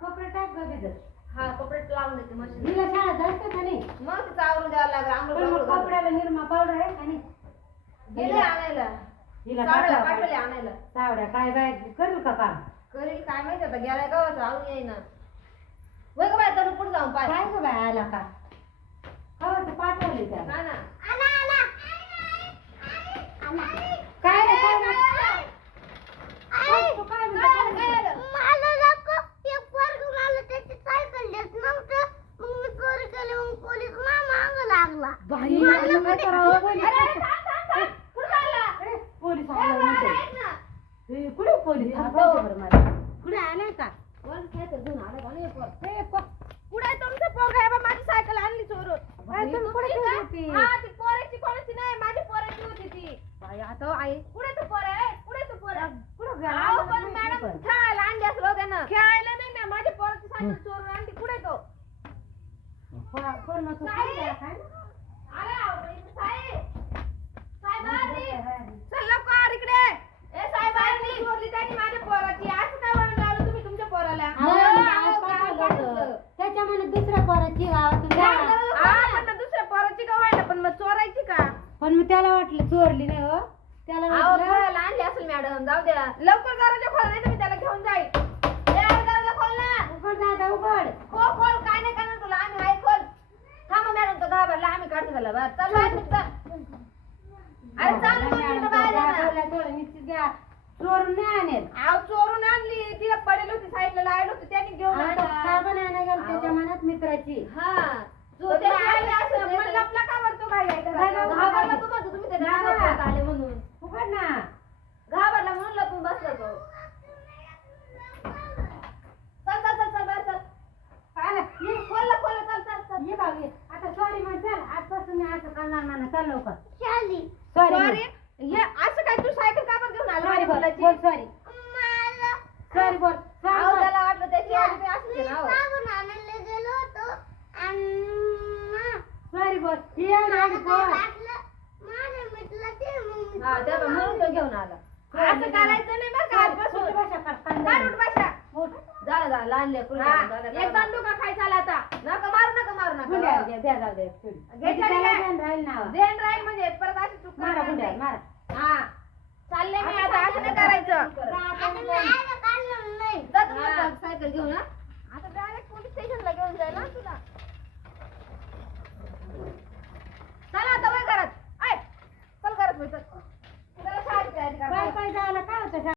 कपडे टाक ग भिजत. हा कपडे लावून देते मशीन. हिला शाळा जायचं का नाही? मग तिचं आवरून द्यावं लागेल. पण मग आंघोळ कपड्याला निरमा पावडर आहे का नाही? गेले आणायला. हिला साड्या पाठवा. पाठवले आणायला. सावड्या काय बाय करेल का काम? करील काय माहिती आता गेलाय गावाचा आवरून येईना. वय का बाय तनु पुढे जाऊन पाय. काय ग बाय आला का? कवाचं पाठवली त्याला? हा ना. काय रे काय रे? तू काय म्हणतो? काय आलं? मला नको एक पोरग मला त्याची सायकल देत नव्हतं मग मी चोरी केली मग पोलीस माग लागला बाई मला काय करावं? पोलीस अरे थांब थांब थांब. कुठं चालला? पोलीस ए, आला बाळा, म्हणते. ऐक ना. कुठे पोलीस आला बरं मला? कुठे आलाय का? कोण काय तर घेऊन आलं का नाही पोर? कुठे आहे तुमचं पोरग आहे बा माझी सायकल आणली चोरून बाई, तू कुठे तुझी का? होती? हा ती पोराची कोणाची नाही माझी पोराची होती ती. बाई, आता आई कुठे तू पोर आहे? कुठे तू पोर आहे? कुठं गेला? अहो, आम्हाला पण माहिती मॅडम पण. खेळायला आणली असेल हो त्यानं. खेळायला नाही ना माझ्या पोराची सायकल चोरून आणली. कुठे तो? पण मग तू साई. कुठे गेला काय? अरे अहो, इथे साई. साई बाहेर निघ. चल लवकर इकडे. ए साई बाहेर निघ. चोरली त्यांनी माझ्या पोराची. असं काय म्हणून राहिलं तुम्ही तुमच्या पोराला? अहो, पाठवलं होतं. त्याच्या मनात दुसऱ्या पोराची गावातून गेला. हा, पण दुसऱ्या पोराची का व्हायला पण मग चोरायची का? पण मग त्याला वाटलं चोरली नाही हो. त्याला अहो, वाटलं खेळायला आणली असेल मॅडम. जाऊ द्या. लवकर दरवाजा खोल नाही तर मी त्याला घेऊन जाईल. ए, दरवाजा खोल ना. उघड दादा उघड. खोल काय नाही करणार तुला आम्ही आहे खोल. थांबा मॅडम तो घाबरला आम्ही काढतो त्याला बाहेर. चल बाहेर निघ, चल. अरे चाल ना, दोन मिनिटं बाहेर ये ना. चोरून नाही आणेल. अहो, चोरून आणली. तिला पडेल होती साईडला लावलं होतं त्यांनी घेऊन आता आणला. साबण आणायला गेला त्याच्या मनात मित्राची. हा जो ते आले असं म्हणलं आपला का वरतो काय काय करायचं? घाबरला तू म्हणतो तुम्ही त्याच्या अंगावर आले म्हणून. उघड ना. घाबरला म्हणून लपून बसला तो. चल चल चल चल बाहेर चल. आला. ये खोल चल चल चल. ये बाबी. आता सॉरी म्हण चल. आजपासून मी असं करणार म्हणा. चल लवकर. शाली सॉरी सॉरी हे असं काय तू सायकल का बरं घेऊन आला सॉरी माझ्या बोल. मुलाची? बोल सॉरी. मला सॉरी बोल. अहो, सॉरी बोल. त्याला वाटलं त्याची आई बी असली मी ना हो. साबण आणायला गेलो होतो आणि सॉरी बोल. ये ना आधी बोल. माझ्या मित्राला ते मग मी हा त्याला म्हणून तो घेऊन आला. असं करायचं नाही बरं का आजपासून. कुठं बसा करताना? काय उठ बसा. उठ. झालं लहान लेकरू एक दंडुका खायचा आला आता. नका मारू गुंड्या नका. द्या, द्या जाऊ दे. घे त्याला चढी ध्यान राहील ना. देण राहील म्हणजे परत अशी चूक मारा करणार गुंड्या नाही. मारा. हा चालले मी आता असं नाही करायचं. आता मी आयला काढलं नाही जा तू आता सायकल घेऊन हा. आता डायरेक्ट पोलीस स्टेशनला घेऊन जाईल ना तुला. चला आता वय घरात. ऐ चल घरात वय चल.